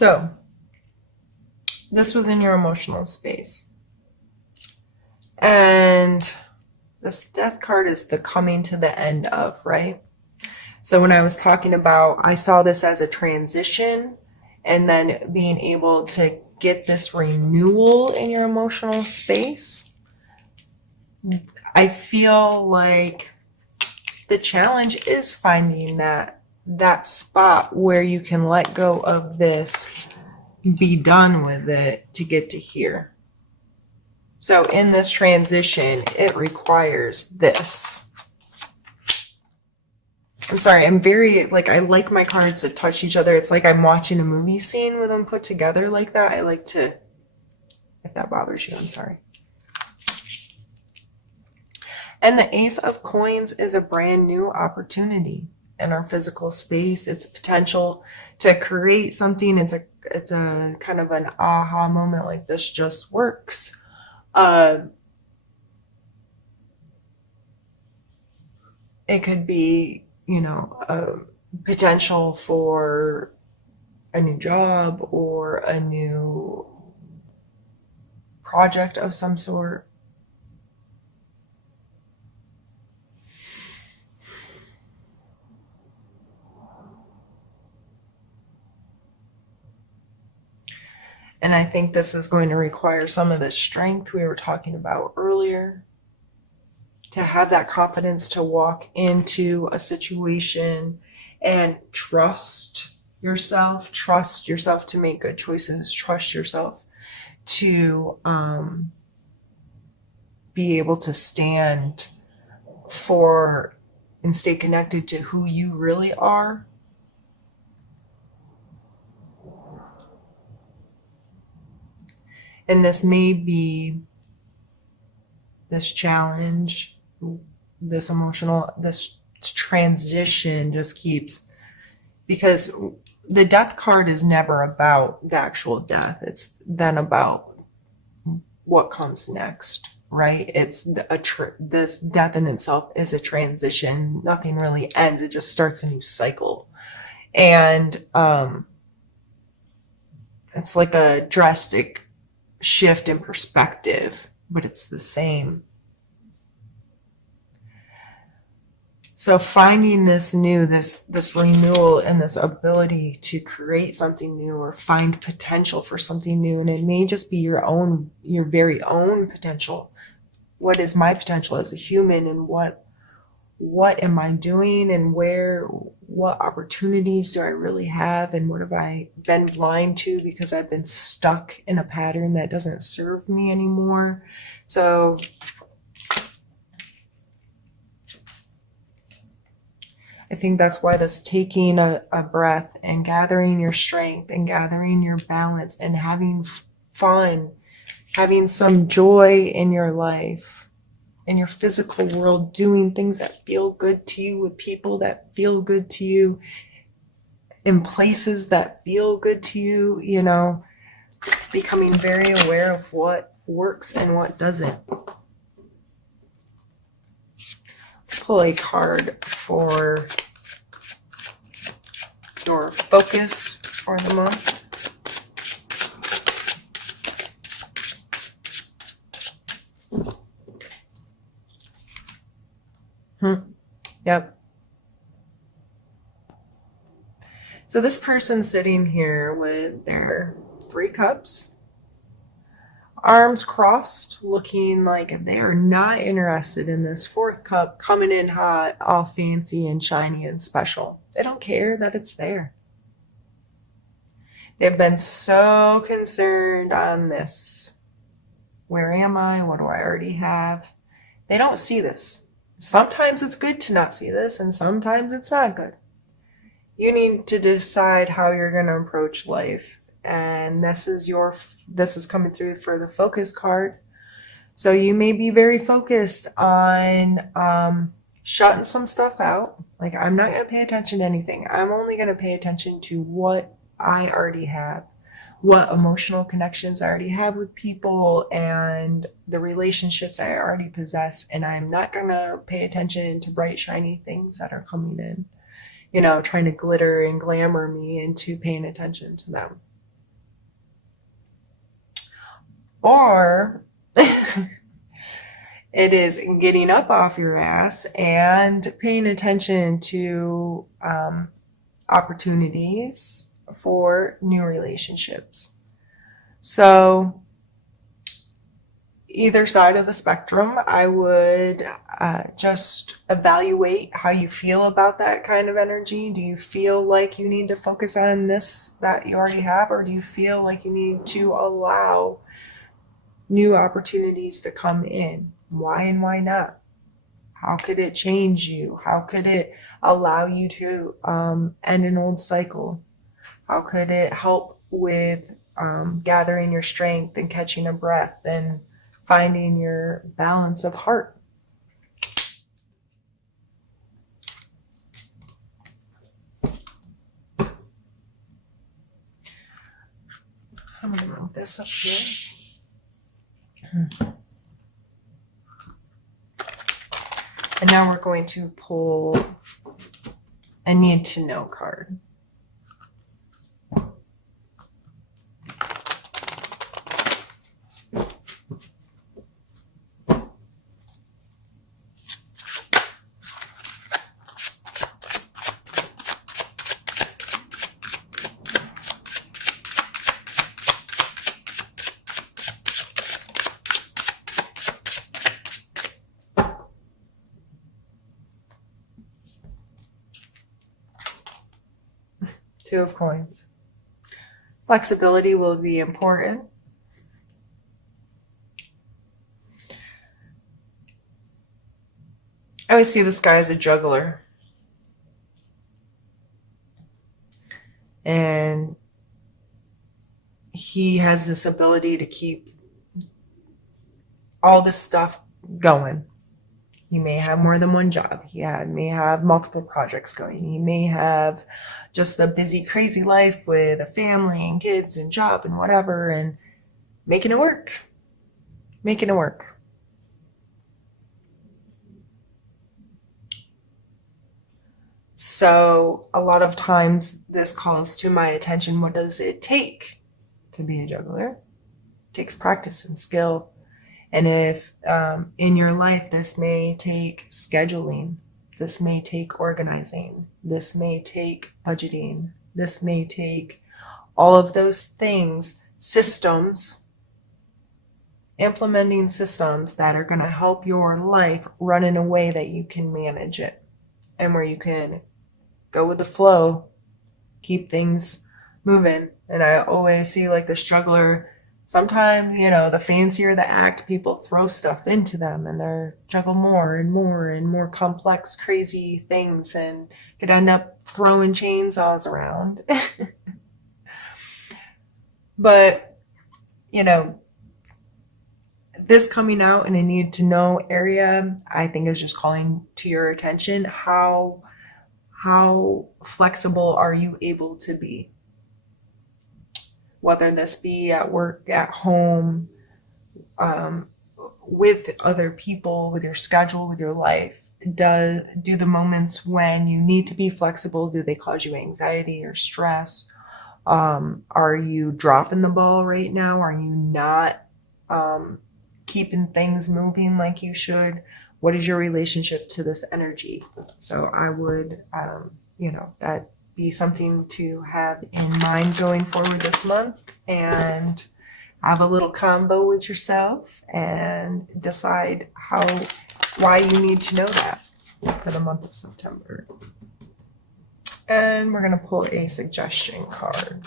So this was in your emotional space. And this death card is the coming to the end of, right? So when I was talking about, I saw this as a transition and then being able to get this renewal in your emotional space. I feel like the challenge is finding that spot where you can let go of this, be done with it to get to here. So in this transition, it requires this. I'm sorry, I'm very, like, I like my cards to touch each other. It's like I'm watching a movie scene with them put together like that. I like to, if that bothers you, I'm sorry. And the Ace of Coins is a brand new opportunity in our physical space. It's a potential to create something. It's a kind of an aha moment, like this just works. It could be, a potential for a new job or a new project of some sort. And I think this is going to require some of the strength we were talking about earlier, to have that confidence to walk into a situation and trust yourself to make good choices, trust yourself to be able to stand for and stay connected to who you really are. And this may be this challenge, this emotional, this transition just keeps, because the death card is never about the actual death. It's then about what comes next, right? It's this death in itself is a transition. Nothing really ends. It just starts a new cycle. And it's like a drastic shift in perspective, but it's the same. So finding this new, this renewal and this ability to create something new or find potential for something new, and it may just be your very own potential. What is my potential as a human, and what am I doing, and what opportunities do I really have, and what have I been blind to because I've been stuck in a pattern that doesn't serve me anymore. So I think that's why this taking a breath and gathering your strength and gathering your balance and having fun, having some joy in your life, in your physical world, doing things that feel good to you with people that feel good to you, in places that feel good to you, becoming very aware of what works and what doesn't. Let's pull a card for your focus for the month. Yep. So this person's sitting here with their 3 cups, arms crossed, looking like they are not interested in this 4th cup coming in hot, all fancy and shiny and special. They don't care that it's there. They've been so concerned on this. Where am I? What do I already have? They don't see this. Sometimes it's good to not see this, and sometimes it's not good. You need to decide how you're going to approach life. And this is coming through for the focus card. So you may be very focused on shutting some stuff out. Like, I'm not going to pay attention to anything. I'm only going to pay attention to what I already have, what emotional connections I already have with people and the relationships I already possess. And I'm not going to pay attention to bright, shiny things that are coming in, trying to glitter and glamour me into paying attention to them. Or it is getting up off your ass and paying attention to opportunities for new relationships. So either side of the spectrum, I would just evaluate how you feel about that kind of energy. Do you feel like you need to focus on this that you already have, or do you feel like you need to allow new opportunities to come in? Why and why not? How could it change you? How could it allow you to end an old cycle? How could it help with gathering your strength and catching a breath and finding your balance of heart? I'm going to move this up here. And now we're going to pull a need to know card. Two of coins. Flexibility will be important. I always see this guy as a juggler. And he has this ability to keep all this stuff going. He may have more than one job. He may have multiple projects going. He may have just a busy, crazy life with a family and kids and job and whatever, and making it work. Making it work. So a lot of times this calls to my attention, what does it take to be a juggler? It takes practice and skill. And if in your life this may take scheduling, this may take organizing, this may take budgeting, this may take all of those things, systems, implementing systems that are going to help your life run in a way that you can manage it and where you can go with the flow, keep things moving. And I always see like the struggler. Sometimes, the fancier the act, people throw stuff into them and they're juggle more and more and more complex, crazy things and could end up throwing chainsaws around. But, this coming out in a need to know area, I think is just calling to your attention. How flexible are you able to be? Whether this be at work, at home, with other people, with your schedule, with your life. Do the moments when you need to be flexible, do they cause you anxiety or stress? Are you dropping the ball right now? Are you not keeping things moving like you should? What is your relationship to this energy? So I would, that be something to have in mind going forward this month, and have a little combo with yourself and decide why you need to know that for the month of September. And we're going to pull a suggestion card.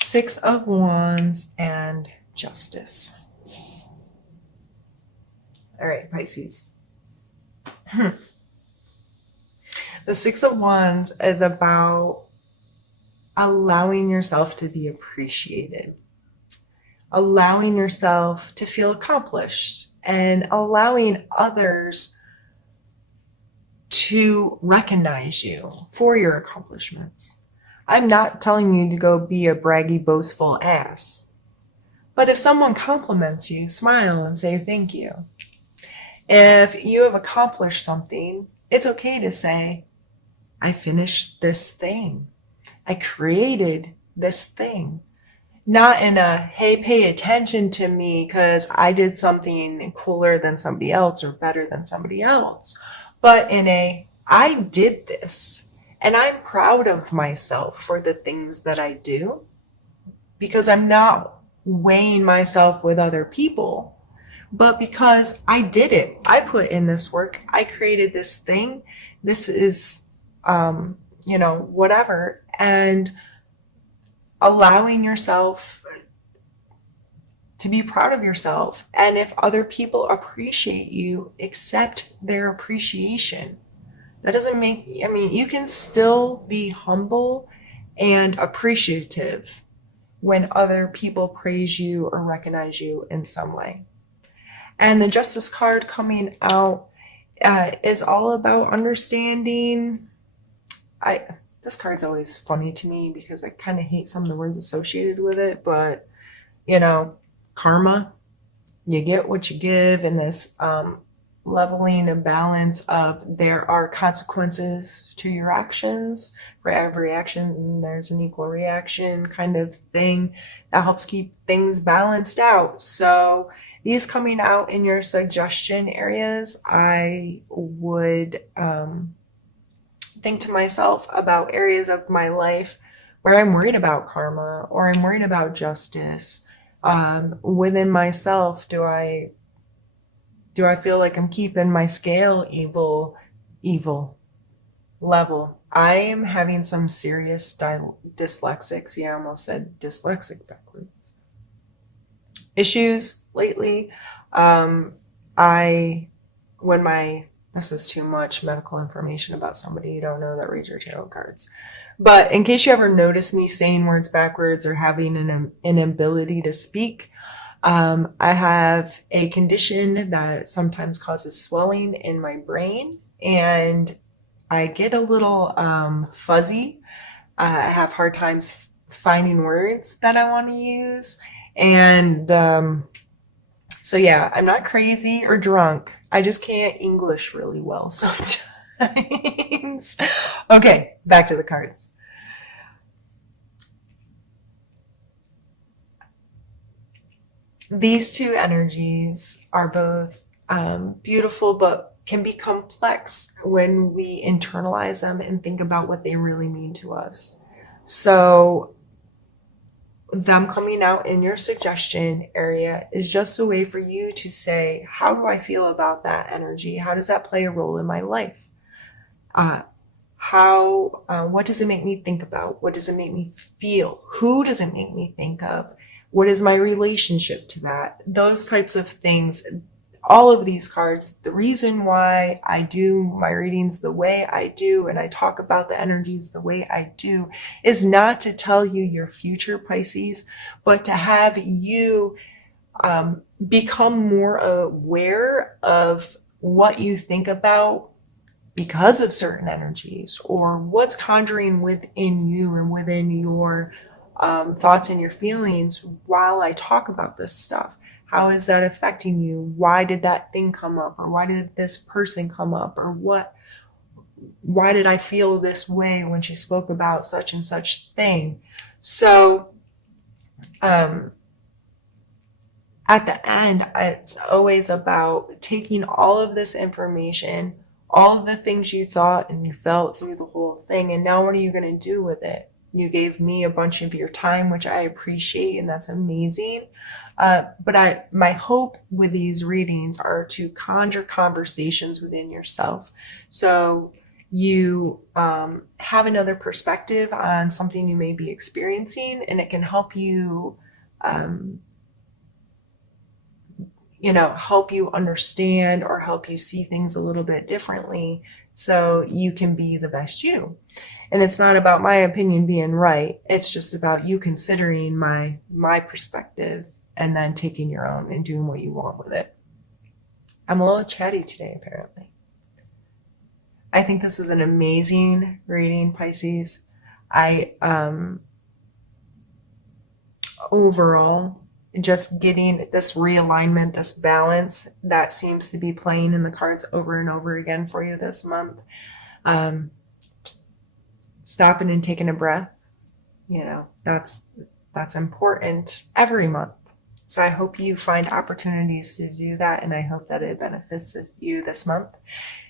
Six of Wands and Justice. All right, Pisces. The Six of Wands is about allowing yourself to be appreciated, allowing yourself to feel accomplished, and allowing others to recognize you for your accomplishments. I'm not telling you to go be a braggy, boastful ass. But if someone compliments you, smile and say thank you. If you have accomplished something, it's okay to say, I finished this thing. I created this thing. Not in a, hey, pay attention to me because I did something cooler than somebody else or better than somebody else, but in a, I did this and I'm proud of myself for the things that I do because I'm not weighing myself with other people, but because I did it. I put in this work. I created this thing. This is, whatever. And allowing yourself to be proud of yourself. And if other people appreciate you, accept their appreciation. That doesn't make, you can still be humble and appreciative when other people praise you or recognize you in some way. And the Justice card coming out is all about understanding. This card's always funny to me because I kind of hate some of the words associated with it, but karma, you get what you give, in this leveling and balance of there are consequences to your actions. For every action, there's an equal reaction kind of thing that helps keep things balanced out. So these coming out in your suggestion areas, I would think to myself about areas of my life where I'm worried about karma or I'm worried about justice. Within myself, do I feel like I'm keeping my scale evil level? I am having some serious dyslexics. Yeah, I almost said dyslexic backwards. Issues lately. This is too much medical information about somebody you don't know that reads your tarot cards. But in case you ever notice me saying words backwards or having an inability to speak, I have a condition that sometimes causes swelling in my brain, and I get a little fuzzy. I have hard times finding words that I want to use. And so yeah, I'm not crazy or drunk. I just can't English really well sometimes. Okay, back to the cards. These two energies are both beautiful, but can be complex when we internalize them and think about what they really mean to us. So them coming out in your suggestion area is just a way for you to say, how do I feel about that energy? How does that play a role in my life? What does it make me think about? What does it make me feel? Who does it make me think of? What is my relationship to that? Those types of things. All of these cards, the reason why I do my readings the way I do and I talk about the energies the way I do is not to tell you your future, Pisces, but to have you become more aware of what you think about because of certain energies, or what's conjuring within you and within your thoughts and your feelings while I talk about this stuff. How is that affecting you? Why did that thing come up? Or why did this person come up? Or why did I feel this way when she spoke about such and such thing? So, at the end, it's always about taking all of this information, all of the things you thought and you felt through the whole thing, and now what are you going to do with it? You gave me a bunch of your time, which I appreciate, and that's amazing. But my hope with these readings are to conjure conversations within yourself. So you have another perspective on something you may be experiencing, and it can help you, help you understand or help you see things a little bit differently so you can be the best you. And it's not about my opinion being right. It's just about you considering my perspective and then taking your own and doing what you want with it. I'm a little chatty today, apparently. I think this was an amazing reading, Pisces. I overall just getting this realignment, this balance that seems to be playing in the cards over and over again for you this month. Stopping and taking a breath, that's important every month. So I hope you find opportunities to do that, and I hope that it benefits you this month.